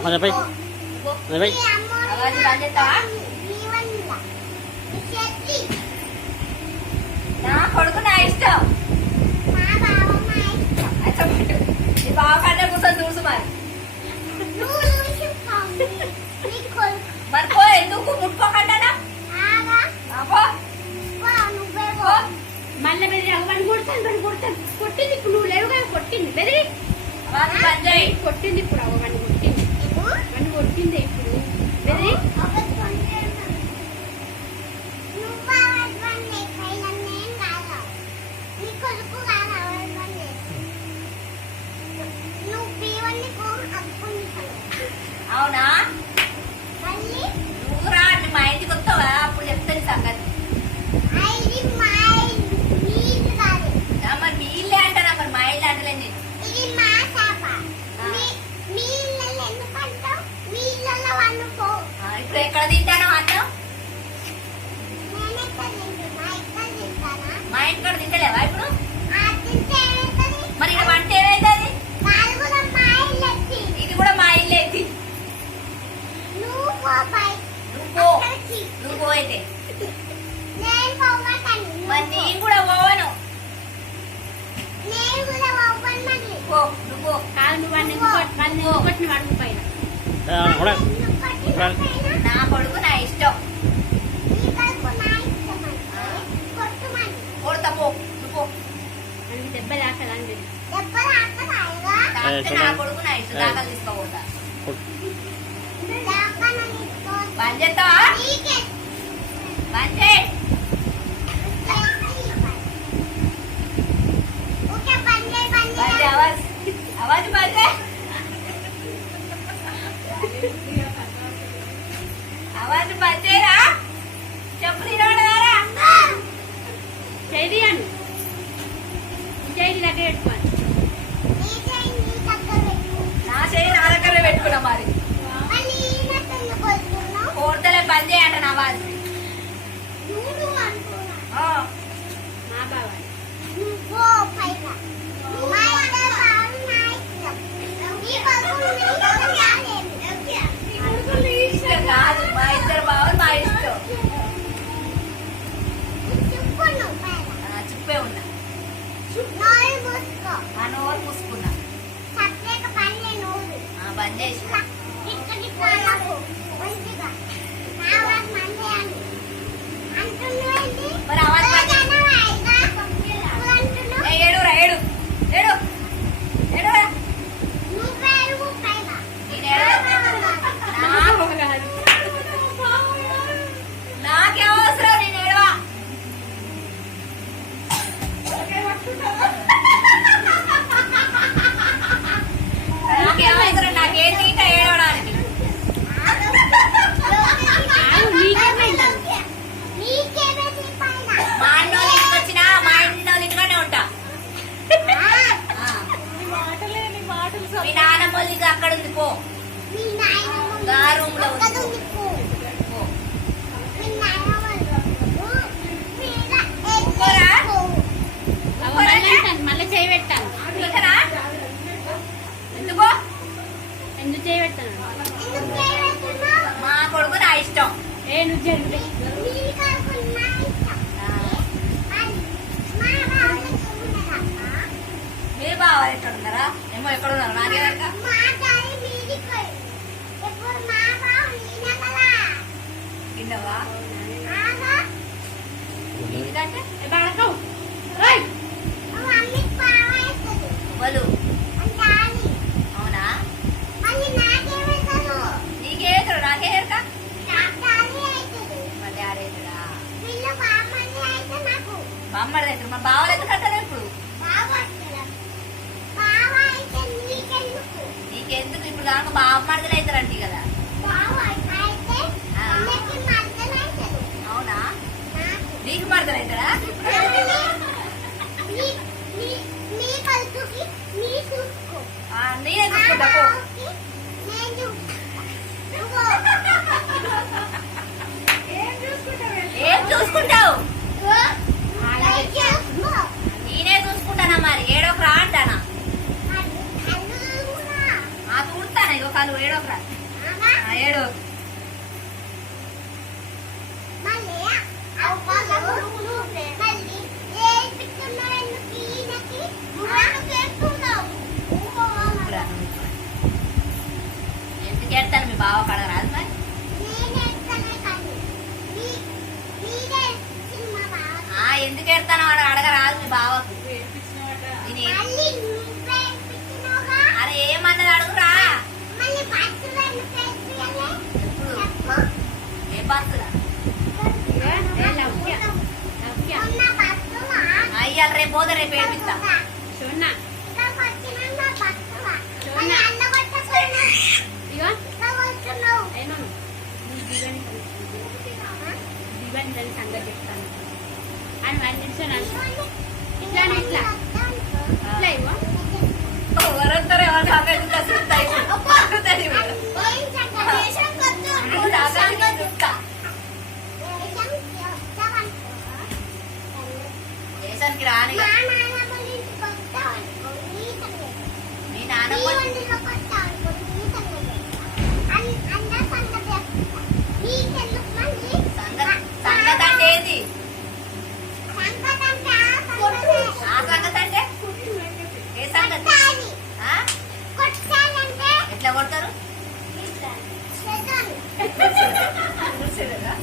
కొంచెం పోయి పోయి నా కొడుకు నా ఇష్టం బావ కంటే కూర్చొని చూసు మరి పో ఎందుకు ముట్టుకోకుండా మళ్ళీ బెదిరి కొడతాను కొట్టింది ఇప్పుడు నువ్వు లేవు కదా కొట్టింది బెదిరి కొట్టింది ఇప్పుడు అవన్నీ కొట్టింది అవన్నీ కొట్టింది ఇప్పుడు బెదిరి అవునా నువ్వు రా మా ఇంటికి వస్తావా అప్పుడు చెప్తాను సంగతి మరి మీ ఇల్లే అంటారా మరి మా ఇల్లు అంటలేండి ఇప్పుడు ఎక్కడ తింటానో అన్నం మా ఇంటికాడ తింటలేవా ఇప్పుడు మరి ఇక వంట ఏమైతుంది ఇది కూడా మా ఇల్లు ఎత్తి నువ్వు పోయితే మరి నేను కూడా పోవను నువ్వు నా కొడుకు నా ఇష్టం కొడతా పో నువ్వు దెబ్బ దాకదండి నా కొడుకు నా ఇష్టం దాకా తీసుకోపోతా బంద్ చేస్తావా బంద్ చేయి आवाज बंद है आवाज बंद है रा चपली नोडदारा చేదియాను చేది దగ్గర పెట్టుకోండి నా చేయి నా దగ్గర పెట్టుకున్నా మరి కోర్తలే బంద్ చేయంట నా ఆవాజ్ మా బావా కాదు మా ఇద్దరు బావలు మా ఇష్టం చుప్పే ఉన్నా నోరు పూసుకున్నా బంద్ చేసి మరి ఆవాజ్ ఏడు రా ఏడు ఏడు ఏడు నాకే అవసరం నేను ఏడవా నాకే అవసరం నాకేం తీట ఏడవడానికి మా అన్నోళ్ళ ఇంటికి వచ్చినా మా ఇంటి ఇంటికానే ఉంటా మీ నాన్నమ్మ ఇక అక్కడ ఉంది పో రూమ్ లో ఉంది మళ్ళీ చేయి పెట్టాను ఎందుకో ఎందుకు చేయి పెట్టాను మా కొడుకు నా ఇష్టం నువ్వు జరిగి మీరు బాగా ఎక్కడ ఉన్నారా ఏమో ఎక్కడ ఉన్నారు నాకే విన్నావా ఎందుకంటే వాళ్ళు అవునా నీకేతాడు నాకే ఎరక మా డాడీ అవుతాడా బామ్మడి దగ్గర మా బావలు ఎందుకు అంటారు ఇప్పుడు నీకెందుకు ఇప్పుడు దాకా బామ్మడిదలు అవుతారంట కదా అవునా నీకు మడతలు అవుతాడా నేనే చూసుకుంటా ఏం చూసుకుంటావు నేనే చూసుకుంటానా మరి ఏడోకి రా అంటానా తూడుతానా ఇగో కలు ఏడోకరా ఏడో ఎందుకు ఎడతాను మీ బావ కడగరాదు మరి ఎందుకు ఎడతాను వాడు అడగరాదు మీ బావకు అరే ఏమన్నది అడుగురా ఏ బస్సులా అయ్యాల రేపు పోతే రేపు ఏడిపిస్తా సోనా దివాని సంగతి చెప్తాను అని 1 నిమిషం ఇట్లా ఇట్లా ఇట్లా ఇవ్వ ఎవరంటారు దేశానికి రాని మీ నాన్న సంగతి అంటే ఏది ఆ సంగతి అంటే ఏ సంగతి ఎట్లా కొడతారు చూసారా?